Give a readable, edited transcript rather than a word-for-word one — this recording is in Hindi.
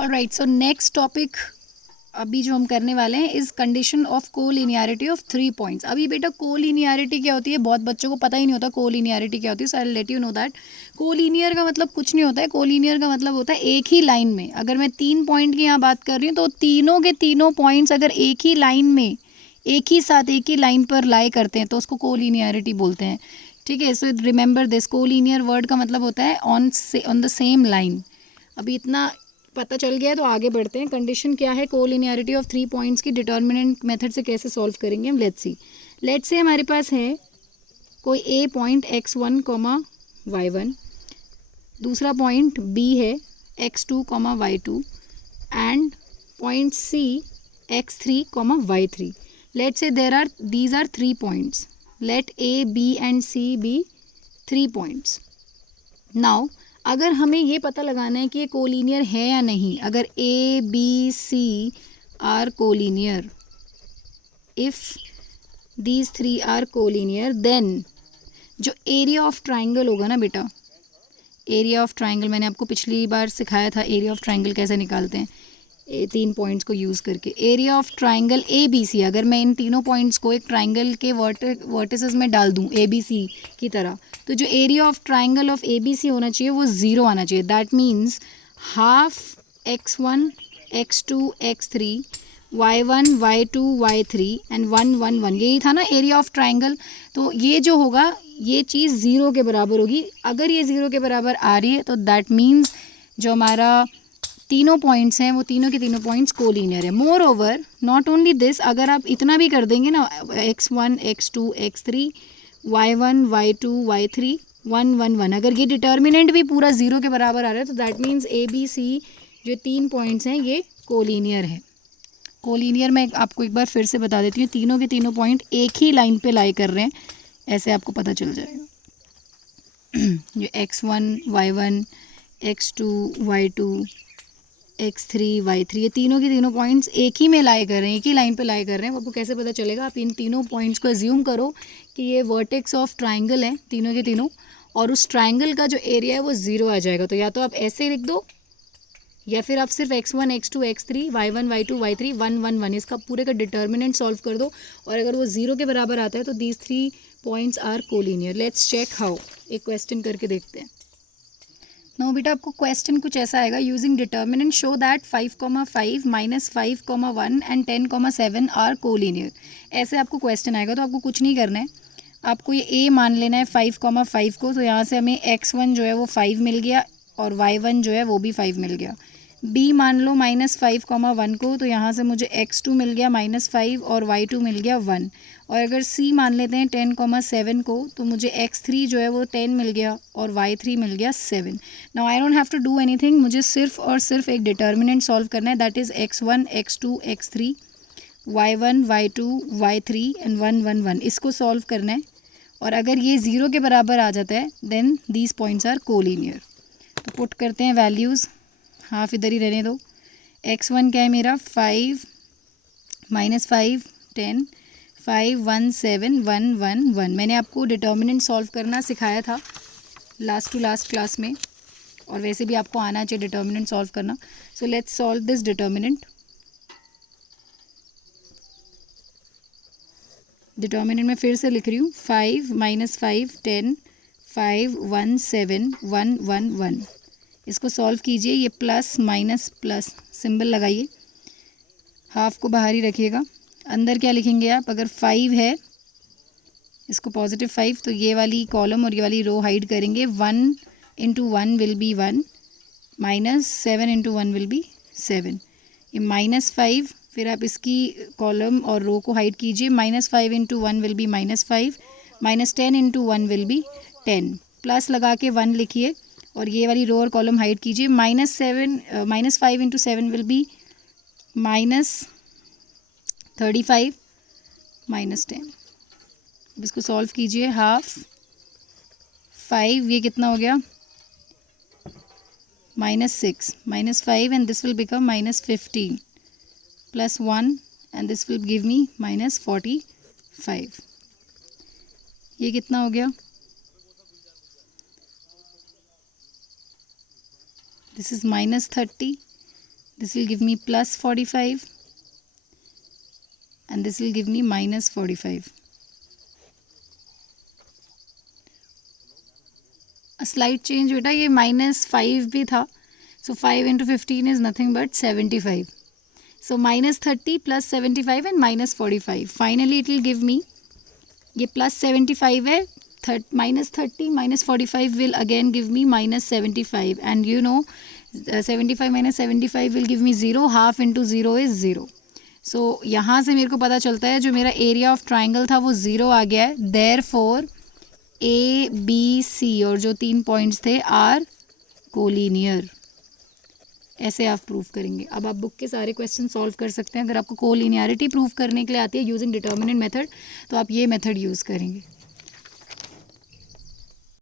ऑलराइट, सो नेक्स्ट टॉपिक अभी जो हम करने वाले हैं is condition of collinearity of 3 points. अभी बेटा कोलिनियरिटी क्या होती है, बहुत बच्चों को पता ही नहीं होता कोलिनियरिटी क्या होती है। So I will let you know that collinear का मतलब कुछ नहीं होता है। कोलिनियर का मतलब होता है एक ही लाइन में, अगर मैं 3 पॉइंट की यहाँ बात कर रही हूँ तो तीनों के तीनों पॉइंट्स अगर एक ही लाइन में एक ही साथ एक ही लाइन पर लाई करते हैं तो उसको कोलिनियरिटी बोलते हैं। ठीक है, so remember this, collinear word का मतलब होता है ऑन द सेम लाइन। अभी इतना पता चल गया है तो आगे बढ़ते हैं। कंडीशन क्या है कोलिनियरिटी ऑफ 3 पॉइंट्स की, डिटर्मिनेंट मेथड से कैसे सॉल्व करेंगे हम। लेट्स से हमारे पास है कोई ए पॉइंट x1 y1, दूसरा पॉइंट b है x2 y2 and point c x3 y3। Let's say these are 3 points. Let a b and c be 3 points. Now अगर हमें ये पता लगाना है कि ये कोलिनियर है या नहीं, अगर A B C are collinear, if these 3 are collinear, then जो एरिया ऑफ ट्राइंगल होगा ना बेटा, एरिया ऑफ ट्राइंगल मैंने आपको पिछली बार सिखाया था एरिया ऑफ ट्राइंगल कैसे निकालते हैं 3 पॉइंट्स को यूज़ करके। Area of triangle A B C, अगर मैं इन तीनों पॉइंट्स को एक ट्राइंगल के वर्टिसेस में डाल दूँ ए बी सी की तरह, तो जो area of triangle of A B C होना चाहिए वो 0 आना चाहिए। That means half x1 x2 x3 y1 y2 y3 and 1 1 1, यही था ना एरिया ऑफ ट्राइंगल। तो ये जो होगा ये चीज़ 0 के बराबर होगी। अगर ये 0 के बराबर आ रही है तो दैट मीन्स जो हमारा तीनों पॉइंट्स हैं वो तीनों के तीनों पॉइंट्स कोलिनियर है। More over not only this, अगर आप इतना भी कर देंगे ना x1 x2 x3 y1 y2 y3 1 1 1, अगर ये डिटर्मिनेंट भी पूरा 0 के बराबर आ रहा है तो that means A B C जो 3 पॉइंट्स हैं ये कोलिनियर है। कोलिनियर मैं आपको एक बार फिर से बता देती हूँ, तीनों के तीनों पॉइंट एक ही लाइन पे लाई कर रहे हैं, ऐसे आपको पता चल जाएगा। जो x1 y1 x2 y2 x3 y3 ये तीनों के तीनों पॉइंट्स एक ही में लाई कर रहे हैं, एक ही लाइन पे लाई कर रहे हैं। आपको कैसे पता चलेगा, आप इन तीनों पॉइंट्स को अज्यूम करो कि ये वर्टेक्स ऑफ ट्राइंगल हैं तीनों के तीनों, और उस ट्राइंगल का जो एरिया है वो 0 आ जाएगा। तो या तो आप ऐसे लिख दो या फिर आप सिर्फ x1 x2 x3 y1 y2 y3 1 1 1 इसका पूरे का डिटर्मिनेंट सॉल्व कर दो, और अगर वो 0 के बराबर आता है तो these 3 points are collinear. Let's check how, एक क्वेश्चन करके देखते हैं। नो बेटा आपको क्वेश्चन कुछ ऐसा आएगा, using determinant show that 5 5 -5 1 and 10 7 are collinear. ऐसे आपको क्वेश्चन आएगा तो आपको कुछ नहीं करना है, आपको ये ए मान लेना है 5 5 को। तो यहाँ से हमें x1 जो है वो 5 मिल गया और y1 जो है वो भी 5 मिल गया। b मान लो -5 1 को, तो यहाँ से मुझे x2 मिल गया -5 और y2 मिल गया 1। और अगर c मान लेते हैं 10 7 को, तो मुझे x3 जो है वो 10 मिल गया और y3 मिल गया 7। Now I don't have to do anything, मुझे सिर्फ और सिर्फ एक डिटर्मिनेंट सॉल्व करना है, that is x1 x2 x3 y1 y2 y3 and 1 1 1, इसको सॉल्व करना है। और अगर ये 0 के बराबर आ जाता है then these points are collinear. तो पुट करते हैं वैल्यूज़, हाफ इधर ही रहने दो। x1 क्या है मेरा 5 -5 10 5 1 7 1 1 1। मैंने आपको डिटर्मिनेंट सॉल्व करना सिखाया था लास्ट टू लास्ट क्लास में, और वैसे भी आपको आना चाहिए डिटर्मिनेंट सॉल्व करना। So let's solve this determinant. Determinant में फिर से लिख रही हूँ 5 -5 10 5 1 7 1 1 1। इसको सॉल्व कीजिए, ये प्लस माइनस प्लस सिंबल लगाइए, हाफ को बाहर ही रखिएगा। अंदर क्या लिखेंगे आप, अगर 5 है इसको पॉजिटिव 5, तो ये वाली कॉलम और ये वाली रो हाइड करेंगे। 1 × 1 विल बी 1 -7 × 1 विल बी 7। ये -5, फिर आप इसकी कॉलम और रो को हाइड कीजिए। -5 × 1 will be -5 -10 × 1 will be 10। Plus लगा के 1 लिखिए और ये वाली रो और कॉलम हाइड कीजिए। -5 × 7 विल बी -35 -10। अब इसको सॉल्व कीजिए, हाफ 5 ये कितना हो गया -6 -5 and this will become -15 +1 and this will give me -45। ये कितना हो गया, this is -30, This will give me plus 45 and this will give me minus 45. A slight change बेटा, ये -5 भी था, so 5 into 15 is nothing but 75. So minus 30 plus 75 and minus 45. Finally it will give me, ये plus 75 है, minus 30 minus 45 will again give me minus 75, and you know 75 minus 75 will give me 0. Half into 0 is 0. So यहाँ से मेरे को पता चलता है जो मेरा एरिया ऑफ ट्राइंगल था वो 0 आ गया है. Therefore ABC और जो 3 पॉइंट्स थे आर कोलिनियर. ऐसे आप प्रूव करेंगे. अब आप बुक के सारे क्वेश्चन सॉल्व कर सकते हैं. अगर आपको कोलिनियरिटी प्रूव करने के लिए आती है यूजिंग डिटर्मिनेंट मेथड, तो आप ये मेथड यूज़ करेंगे.